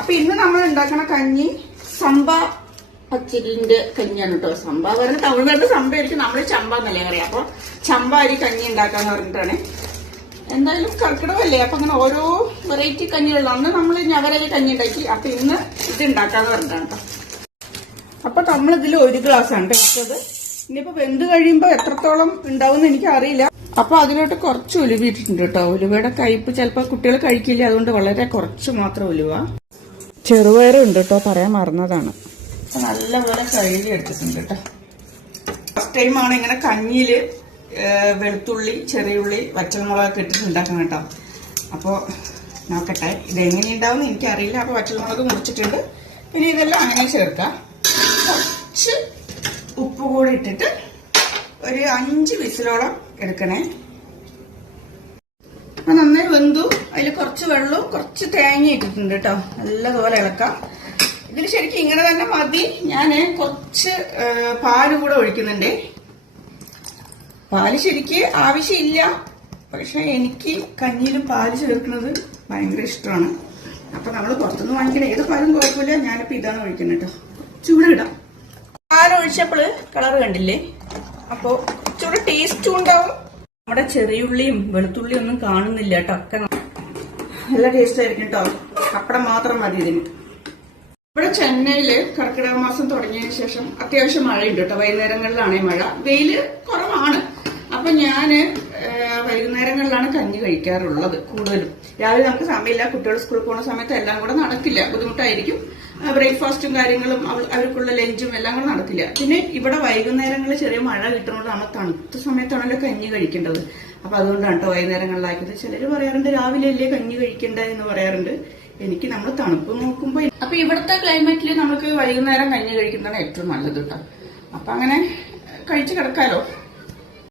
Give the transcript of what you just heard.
അപ്പൊ ഇന്ന് നമ്മൾ ഉണ്ടാക്കണ കഞ്ഞി സമ്പ പച്ചരിന്റെ കഞ്ഞിയാണ് കേട്ടോ. സമ്പ പറഞ്ഞ തമിഴ്നാട് സമ്പയായിരിക്കും നമ്മൾ ചമ്പ എന്നല്ലേ പറയാം. അപ്പൊ ചമ്പ അരി കഞ്ഞി ഉണ്ടാക്കാന്ന് പറഞ്ഞിട്ടാണ്. എന്തായാലും കർക്കിടകമല്ലേ അപ്പൊ അങ്ങനെ ഓരോ വെറൈറ്റി കഞ്ഞികളിൽ അന്ന് നമ്മൾ ഞവരരി കഞ്ഞി ഉണ്ടാക്കി. അപ്പൊ ഇന്ന് ഇത് ഉണ്ടാക്കാന്ന് പറഞ്ഞിട്ടാണ് കേട്ടോ. അപ്പൊ നമ്മൾ ഇതിൽ ഒരു ഗ്ലാസ് ആണ് വെച്ചത്. ഇനിയിപ്പോ വെന്ത് കഴിയുമ്പോ എത്രത്തോളം ഉണ്ടാവും എനിക്ക് അറിയില്ല അപ്പൊ അതിലോട്ട് കുറച്ച് ഒലുവിട്ടിട്ടുണ്ട് കേട്ടോ. ഉലുവയുടെ കയ്പ് ചിലപ്പോ കുട്ടികൾ കഴിക്കില്ല. അതുകൊണ്ട് വളരെ കുറച്ച് മാത്രം ഉലുവ. ചെറുപയറും ഉണ്ട് കേട്ടോ പറയാൻ മറന്നതാണ്. നല്ലപോലെ കഴുകി എടുത്തിട്ടുണ്ട് കേട്ടോ ഫസ്റ്റ് ടൈമാണ് ഇങ്ങനെ കഞ്ഞിയിൽ വെളുത്തുള്ളി ചെറിയുള്ളി വച്ചമുളകൊക്കെ ഇട്ടിട്ട് ഉണ്ടാക്കണം കേട്ടോ അപ്പോ നോക്കട്ടെ ഇതെങ്ങനെ ഉണ്ടാവും എനിക്കറിയില്ല. അപ്പോൾ വച്ചമുളക് മുറിച്ചിട്ടുണ്ട്. ഇനി ഇതെല്ലാം അങ്ങനെ ചേർക്കാം. കുറച്ച് ഉപ്പ് കൂടി ഇട്ടിട്ട് ഒരു അഞ്ച് വിസിലോളം എടുക്കണേ. അപ്പൊ നന്നായി വെന്തു. അതിൽ കുറച്ച് വെള്ളവും കുറച്ച് തേങ്ങ ഇട്ടിട്ടുണ്ട് കേട്ടോ. നല്ലതുപോലെ ഇളക്കാം. ഇതിന് ശരിക്കും ഇങ്ങനെ തന്നെ മതി. ഞാൻ കുറച്ച് പാൽ കൂടെ ഒഴിക്കുന്നുണ്ട്. പാൽ ശരിക്ക് ആവശ്യമില്ല. പക്ഷെ എനിക്ക് കഞ്ഞിയിലും പാൽ ചേർക്കുന്നത് ഭയങ്കര ഇഷ്ടമാണ്. അപ്പൊ നമ്മൾ പുറത്തുനിന്ന് വാങ്ങിക്കുന്ന ഏത് പാലും കുഴപ്പമില്ല. ഞാനിപ്പോ ഇതാണ് ഒഴിക്കുന്നത് കേട്ടോ. ചൂട് ഇടാം പാൽ ഒഴിച്ചപ്പോൾ കളർ കണ്ടില്ലേ? അപ്പോ ചൂട് ടേസ്റ്റും ഉണ്ടാവും. നമ്മുടെ ചെറിയുള്ളിയും വെളുത്തുള്ളിയും ഒന്നും കാണുന്നില്ല കേട്ടോ ഒക്കെ നല്ല ടേസ്റ്റ് ആയിരിക്കും കേട്ടോ. പപ്പടം മാത്രം മതി ഇതിന്. ഇവിടെ ചെന്നൈയിൽ കർക്കിടക മാസം തുടങ്ങിയതിന് ശേഷം അത്യാവശ്യം മഴയുണ്ട് കേട്ടോ. വൈകുന്നേരങ്ങളിലാണ് മഴ. വെയിൽ കുറവാണ്. അപ്പൊ ഞാൻ വൈകുന്നേരങ്ങളിലാണ് കഞ്ഞി കഴിക്കാറുള്ളത് കൂടുതലും. രാവിലെ നമുക്ക് സമയമില്ല കുട്ടികൾ സ്കൂളിൽ പോകുന്ന സമയത്ത് എല്ലാം കൂടെ നടക്കില്ല. ബുദ്ധിമുട്ടായിരിക്കും. ബ്രേക്ക്ഫാസ്റ്റും കാര്യങ്ങളും അവ- അവർക്കുള്ള ലഞ്ചും എല്ലാം കൂടെ നടക്കില്ല. പിന്നെ ഇവിടെ വൈകുന്നേരങ്ങളിൽ ചെറിയ മഴ കിട്ടുന്നത് നമ്മൾ തണുത്ത സമയത്താണല്ലോ കഞ്ഞി കഴിക്കേണ്ടത്. അപ്പൊ അതുകൊണ്ടാണ് കേട്ടോ വൈകുന്നേരങ്ങളിലാക്കിയത്. ചിലര് പറയാറുണ്ട് രാവിലെ അല്ലേ കഞ്ഞി കഴിക്കേണ്ടത് എന്ന് പറയാറുണ്ട്. എനിക്ക് നമ്മൾ തണുപ്പ് നോക്കുമ്പോ അപ്പൊ ഇവിടുത്തെ ക്ലൈമറ്റിൽ നമുക്ക് വൈകുന്നേരം കഞ്ഞി കഴിക്കുന്നതാണ് ഏറ്റവും നല്ലത് കേട്ടോ. അപ്പൊ അങ്ങനെ കഴിച്ചു കിടക്കാലോ.